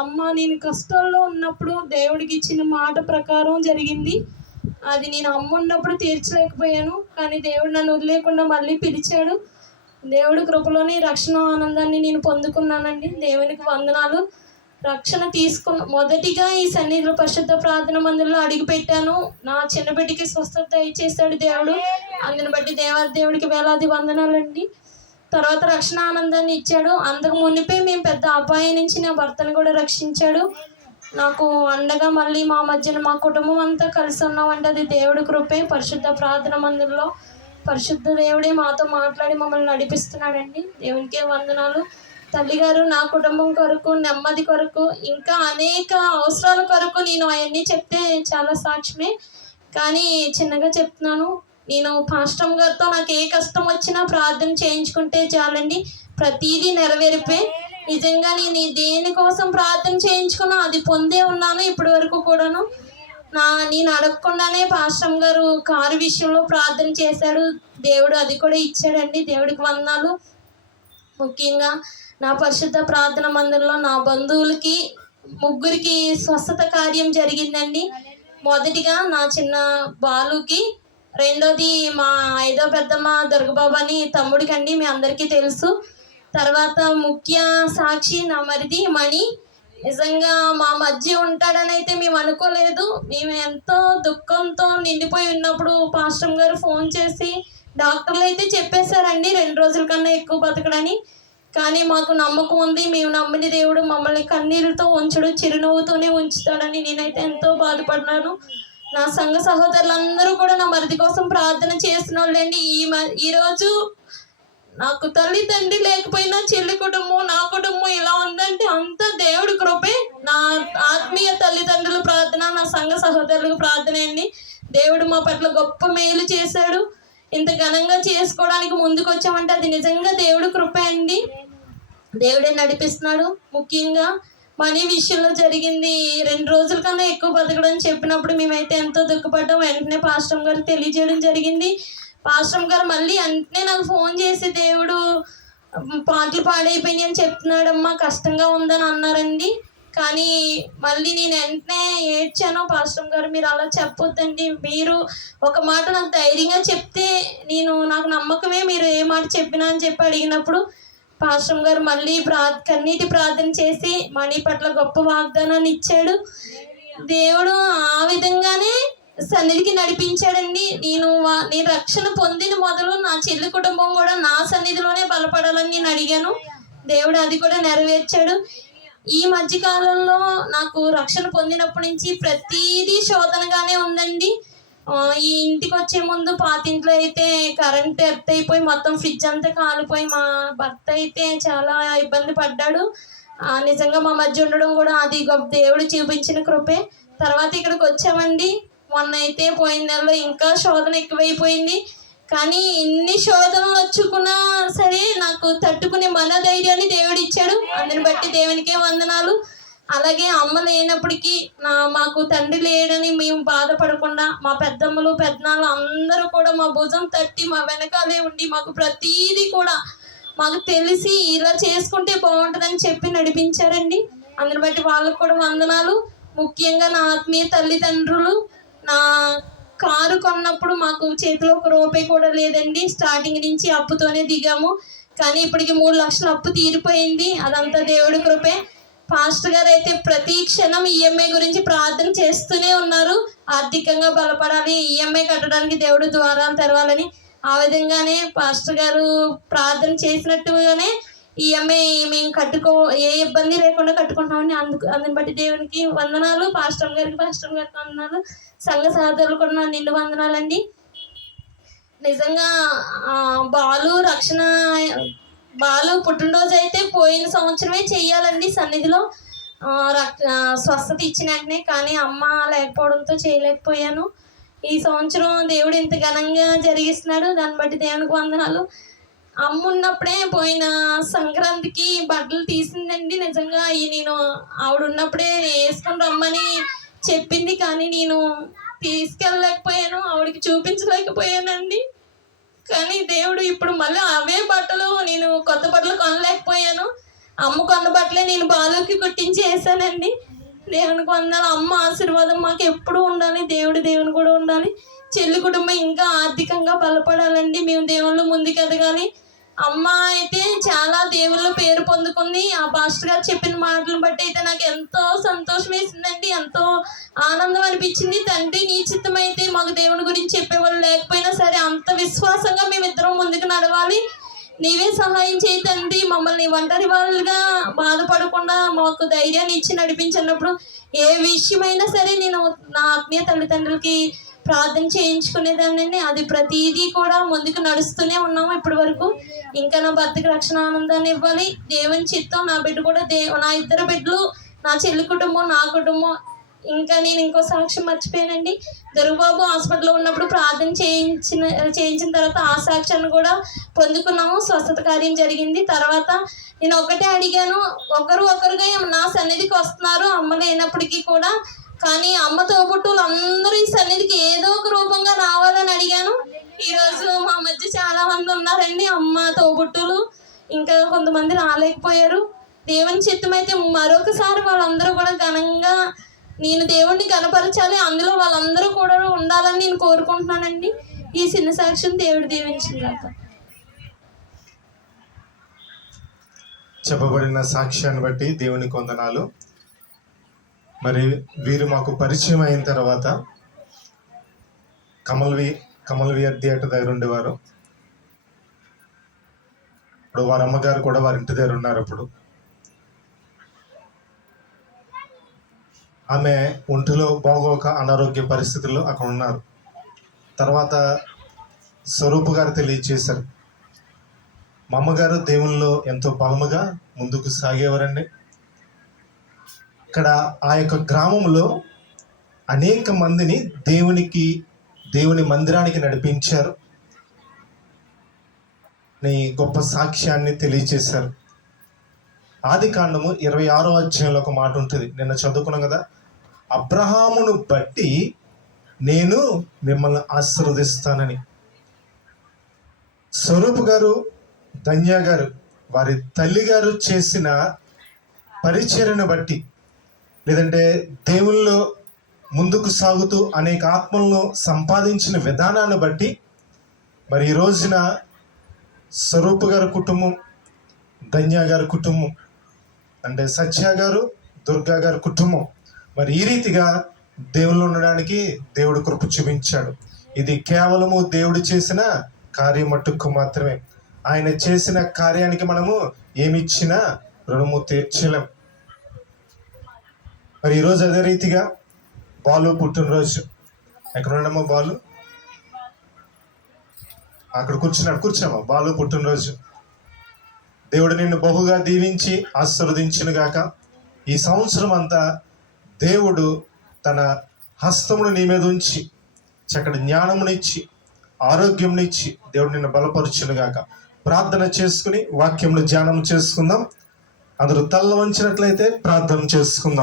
అమ్మ నేను కష్టాల్లో ఉన్నప్పుడు దేవుడికి ఇచ్చిన మాట ప్రకారం జరిగింది. అది నేను అమ్మ ఉన్నప్పుడు తీర్చలేకపోయాను, కానీ దేవుడు నన్ను వదిలేకుండా మళ్ళీ పిలిచాడు. దేవుడి కృపలోని రక్షణ ఆనందాన్ని నేను పొందుకున్నానండి. దేవునికి వందనాలు. రక్షణ తీసుకున్న మొదటిగా ఈ సన్నిధిలో పరిశుద్ధ ప్రార్థన మందిరంలో అడిగి పెట్టాను. నా చిన్న బిడ్డకి స్వస్థత ఇచ్చేసాడు దేవుడు. అందుని బట్టి దేవుడికి వేలాది వందనాలండి. తర్వాత రక్షణ ఆనందాన్ని ఇచ్చాడు. అంతకు మునిపే మేము పెద్ద అపాయం నుంచి నా భర్తను కూడా రక్షించాడు. నాకు అండగా మళ్ళీ మా మధ్యన మా కుటుంబం అంతా కలిసి ఉన్నామంటే అది దేవుడి కృపే. పరిశుద్ధ ప్రార్థన మందిరంలో పరిశుద్ధ దేవుడే మాతో మాట్లాడి మమ్మల్ని నడిపిస్తున్నాడండి. దేవునికే వందనాలు. తల్లిగారు నా కుటుంబం కొరకు, నెమ్మది కొరకు, ఇంకా అనేక అవసరాల కొరకు నేను అవన్నీ చెప్తే చాలా సాక్ష్యమే, కానీ చిన్నగా చెప్తున్నాను. నేను పాస్టర్ గారితో నాకు ఏ కష్టం వచ్చినా ప్రార్థన చేయించుకుంటే చాలండి, ప్రతీదీ నెరవేరిపోయి నిజంగా నేను దేనికోసం ప్రార్థన చేయించుకున్నా అది పొందే ఉన్నాను ఇప్పటి వరకు కూడాను. నేను అడగకుండానే పాస్టర్ గారు కారు విషయంలో ప్రార్థన చేశాడు, దేవుడు అది కూడా ఇచ్చాడండి. దేవుడికి వందనాలు. ముఖ్యంగా నా పరిశుద్ధ ప్రార్థన మందిరంలో నా బంధువులకి ముగ్గురికి స్వస్థత కార్యం జరిగిందండి. మొదటిగా నా చిన్న బాలుకి, రెండోది మా ఐదో పెద్దమ్మ దుర్గబాబు అని తమ్ముడికండి, మీ అందరికీ తెలుసు. తర్వాత ముఖ్య సాక్షి నా మరిది మణి. నిజంగా మా మధ్య ఉంటాడని అయితే మేము అనుకోలేదు. మేము ఎంతో దుఃఖంతో నిండిపోయి ఉన్నప్పుడు పాస్టర్ గారు ఫోన్ చేసి డాక్టర్లు అయితే చెప్పేశారండి 2 రోజుల కన్నా ఎక్కువ బతకడని. కానీ మాకు నమ్మకం ఉంది, మేము నమ్మిన దేవుడు మమ్మల్ని కన్నీళ్ళతో ఉంచడు, చిరునవ్వుతోనే ఉంచుతాడని నేనైతే ఎంతో బాధపడినాను. నా సంఘ సహోదరులందరూ కూడా నా మరిది కోసం ప్రార్థన చేసిన వాళ్ళండి. ఈరోజు నాకు తల్లి తండ్రి లేకపోయినా చెల్లి కుటుంబం, నా కుటుంబం ఇలా ఉందంటే అంత దేవుడి కృపే. నా ఆత్మీయ తల్లిదండ్రుల ప్రార్థన, నా సంఘ సహోదరులకు ప్రార్థన అండి. దేవుడు మా పట్ల గొప్ప మేలు చేశాడు. ఇంత ఘనంగా చేసుకోవడానికి ముందుకు వచ్చామంటే అది నిజంగా దేవుడి కృపే అండి. దేవుడే నడిపిస్తున్నాడు. ముఖ్యంగా మనీ విషయంలో జరిగింది 2 రోజుల కన్నా ఎక్కువ బతకడం చెప్పినప్పుడు మేమైతే ఎంతో దుఃఖపడ్డాం. వెంటనే పాస్టర్ గారు తెలియజేయడం జరిగింది. పాస్టర్ గారు మళ్ళీ వెంటనే నాకు ఫోన్ చేసి దేవుడు పాటలు పాడైపోయినాయి అని చెప్తున్నాడమ్మా, కష్టంగా ఉందని అన్నారండి. కానీ మళ్ళీ నేను వెంటనే ఏడ్చాను. పాస్టర్ గారు మీరు అలా చెప్పొద్దండి, మీరు ఒక మాట నాకు ధైర్యంగా చెప్తే నాకు నమ్మకమే, మీరు ఏ మాట చెప్పినా అని చెప్పి అడిగినప్పుడు పాస్టర్ గారు మళ్ళీ కన్నీటి ప్రార్థన చేసి మణి పట్ల గొప్ప వాగ్దానాన్ని ఇచ్చాడు. దేవుడు ఆ విధంగానే సన్నిధికి నడిపించాడండి. నేను రక్షణ పొందిన మొదలు నా చెల్లి కుటుంబం కూడా నా సన్నిధిలోనే బలపడాలని నేను అడిగాను. దేవుడు అది కూడా నెరవేర్చాడు. ఈ మధ్యకాలంలో నాకు రక్షణ పొందినప్పటి నుంచి ప్రతిదీ శోధనగానే ఉందండి. ఈ ఇంటికి వచ్చే ముందు పాతింట్లో అయితే కరెంట్ ఎర్త్ అయిపోయి మొత్తం ఫ్రిడ్జ్ అంతా కాలిపోయి మా భర్త అయితే చాలా ఇబ్బంది పడ్డాడు. నిజంగా మా మధ్య ఉండడం కూడా అది దేవుడు చూపించిన కృపే. తర్వాత ఇక్కడికి వచ్చామండి. మొన్న అయితే పోయిన నెలలో ఇంకా శోధన ఎక్కువైపోయింది. కానీ ఇన్ని శోధనలు వచ్చుకున్నా సరే నాకు తట్టుకునే మనోధైర్యాన్ని దేవుడు ఇచ్చాడు. అందుని బట్టి దేవునికే వందనాలు. అలాగే అమ్మ లేనప్పటికీ మాకు తండ్రి లేడని మేము బాధపడకుండా మా పెద్దమ్మలు పెద్దనాళ్ళు అందరూ కూడా మా భుజం తట్టి మా వెనకాలే ఉండి మాకు ప్రతీది కూడా మాకు తెలిసి ఇలా చేసుకుంటే బాగుంటుందని చెప్పి నడిపించారండి. అందుని బట్టి వాళ్ళకు కూడా వందనాలు. ముఖ్యంగా నా ఆత్మీయ తల్లిదండ్రులు, నా కారు కొన్నప్పుడు మాకు చేతిలో 1 రూపాయి కూడా లేదండి. స్టార్టింగ్ నుంచి అప్పుతోనే దిగాము. కానీ ఇప్పటికి 3 లక్షల అప్పు తీరిపోయింది. అదంతా దేవుడి కృపే. పాస్టర్ గారు అయితే ప్రతి క్షణం ఈఎంఐ గురించి ప్రార్థన చేస్తూనే ఉన్నారు. ఆర్థికంగా బలపడాలి, ఈఎంఐ కట్టడానికి దేవుడు ద్వారాలు తెరవాలని. ఆ విధంగానే పాస్టర్ గారు ప్రార్థన చేసినట్టుగానే ఈఎంఐ మేము ఏ ఇబ్బంది లేకుండా కట్టుకుంటామని అందుని బట్టి దేవునికి వందనాలు. పాస్టర్ గారికి వందనాలు. సంఘ సహోదరులు కూడా నిండు వందనాలండి. నిజంగా బాలు పుట్టినరోజు అయితే పోయిన సంవత్సరమే చెయ్యాలండి సన్నిధిలో స్వస్థత ఇచ్చిన వెంటనే, కానీ అమ్మ లేకపోవడంతో చేయలేకపోయాను. ఈ సంవత్సరం దేవుడు ఇంత ఘనంగా జరిగిస్తున్నాడు. దాన్ని బట్టి దేవునికి వందనాలు. అమ్మ ఉన్నప్పుడే పోయిన సంక్రాంతికి బట్టలు తీసిందండి. నిజంగా నేను ఆవిడ ఉన్నప్పుడే వేసుకొని రమ్మని చెప్పింది, కానీ నేను తీసుకెళ్ళలేకపోయాను, ఆవిడకి చూపించలేకపోయానండి. కానీ దేవుడు ఇప్పుడు మళ్ళీ అవే బట్టలు, నేను కొత్త బట్టలు కొనలేకపోయాను. అమ్మ కొన్న బట్టలే నేను బాలుకి కుట్టించి వేసానండి. దేవునికి వందనాలు. అమ్మ ఆశీర్వాదం మాకు ఎప్పుడు ఉండాలి. దేవుని కూడా ఉండాలి. చెల్లి కుటుంబం ఇంకా ఆర్థికంగా బలపడాలండి. మేము దేవుళ్ళు ముందుకు ఎదగాలి. అమ్మ అయితే చాలా దేవుళ్ళు పేరు పొందుకుంది. ఆ పాస్టర్ గారు చెప్పిన మాటలను బట్టి అయితే నాకు ఎంతో సంతోషం వేసిందండి. ఎంతో ఆనందం అనిపించింది. తండ్రి నీ చిత్తం అయితే మాకు దేవుని గురించి చెప్పేవాళ్ళు లేకపోయినా సరే అంత విశ్వాసంగా మేమిద్దరం ముందుకు నడవాలి. నీవే సహాయం చేయి తండ్రి. మమ్మల్ని ఒంటరి వాళ్ళుగా బాధపడకుండా మాకు ధైర్యాన్ని ఇచ్చి నడిపించినప్పుడు ఏ విషయమైనా సరే నేను నా ఆత్మీయ తల్లిదండ్రులకి ప్రార్థన చేయించుకునేదాన్ని. అది ప్రతిదీ కూడా ముందుకు నడుస్తూనే ఉన్నాము ఇప్పటి వరకు. ఇంకా నా భర్తకి రక్షణ ఆనందాన్ని ఇవ్వాలి. దేవుని చిత్తం. నా బిడ్డ కూడా నా ఇద్దరు బిడ్డలు, నా చెల్లి కుటుంబం, నా కుటుంబం. ఇంకా నేను ఇంకో సాక్ష్యం మర్చిపోయానండి. దొరబాబు హాస్పిటల్లో ఉన్నప్పుడు ప్రార్థన చేయించిన తర్వాత ఆ సాక్ష్యాన్ని కూడా పొందుకున్నాము. స్వస్థత కార్యం జరిగింది. తర్వాత నేను ఒకటే అడిగాను, ఒకరుగా నా సన్నిధికి వస్తున్నారు అమ్మ లేనప్పటికీ కూడా, కానీ అమ్మ తోబుట్టువులు అందరూ ఈ సన్నిధికి ఏదో ఒక రూపంగా రావాలని అడిగాను. ఈరోజు మా మధ్య చాలా మంది ఉన్నారండి అమ్మ తోబుట్టువులు. ఇంకా కొంతమంది రాలేకపోయారు. దేవుని చిత్తం అయితే మరొకసారి వాళ్ళందరూ కూడా ఘనంగా నేను దేవుణ్ణి గణపరచాలి, అందులో వాళ్ళందరూ కూడా ఉండాలని నేను కోరుకుంటున్నానండి. ఈ చిన్న సాక్ష్యం దేవుడు దీవించిందాక. చెప్పబడిన సాక్ష్యాన్ని బట్టి దేవునికి వందనాలు. మరి వీరు మాకు పరిచయం అయిన తర్వాత కమల్వియర్ థియేటర్ దగ్గర ఉండేవారు. ఇప్పుడు వారి అమ్మగారు కూడా వారి ఇంటి దగ్గర ఉన్నారు. అప్పుడు ఆమె ఒంటిలో బాగోక అనారోగ్య పరిస్థితుల్లో అక్కడ ఉన్నారు. తర్వాత స్వరూపు గారు తెలియచేశారు, మా అమ్మగారు దేవునిలో ఎంతో బలముగా ముందుకు సాగేవారండి. ఇక్కడ ఆ యొక్క గ్రామంలో అనేక మందిని దేవుని మందిరానికి నడిపించారు. నీ గొప్ప సాక్ష్యాన్ని తెలియచేశారు. ఆదికాండము 26వ అధ్యాయంలో ఒక మాట ఉంటుంది, నిన్న చదువుకున్నాం కదా. అబ్రహామును బట్టి నేను మిమ్మల్ని ఆశీర్వదిస్తానని. స్వరూపు గారు, ధన్య గారు, వారి తల్లి గారు చేసిన పరిచర్యను బట్టి, లేదంటే దేవుల్లో ముందుకు సాగుతూ అనేక ఆత్మలను సంపాదించిన విధానాన్ని బట్టి, మరి ఈ రోజున స్వరూపు గారి కుటుంబం, ధన్య గారి కుటుంబం, అంటే సత్య గారు, దుర్గా గారి కుటుంబం మరి ఈ రీతిగా దేవుళ్ళు ఉండడానికి దేవుడు కృప చూపించాడు. ఇది కేవలము దేవుడు చేసిన కార్యం మట్టుకు మాత్రమే. ఆయన చేసిన కార్యానికి మనము ఏమిచ్చినా రుణము తీర్చలేం. మరి ఈరోజు అదే రీతిగా బాలు పుట్టినరోజు. ఎక్కడ ఉండమ్మా బాలు? అక్కడ కూర్చున్నామా. బాలు పుట్టినరోజు. దేవుడు నిన్ను బహుగా దీవించి ఆశీర్వదించును గాక. ఈ సంవత్సరం అంతా దేవుడు తన హస్తమును నీ మీద ఉంచి చక్కటి జ్ఞానమునిచ్చి ఆరోగ్యంనిచ్చి దేవుడు నిన్ను బలపరుచును గాక. ప్రార్థన చేసుకుని వాక్యమును ధ్యానం చేసుకుందాం. అందరూ తల్ల వంచినట్లయితే ప్రార్థన చేసుకుందాం.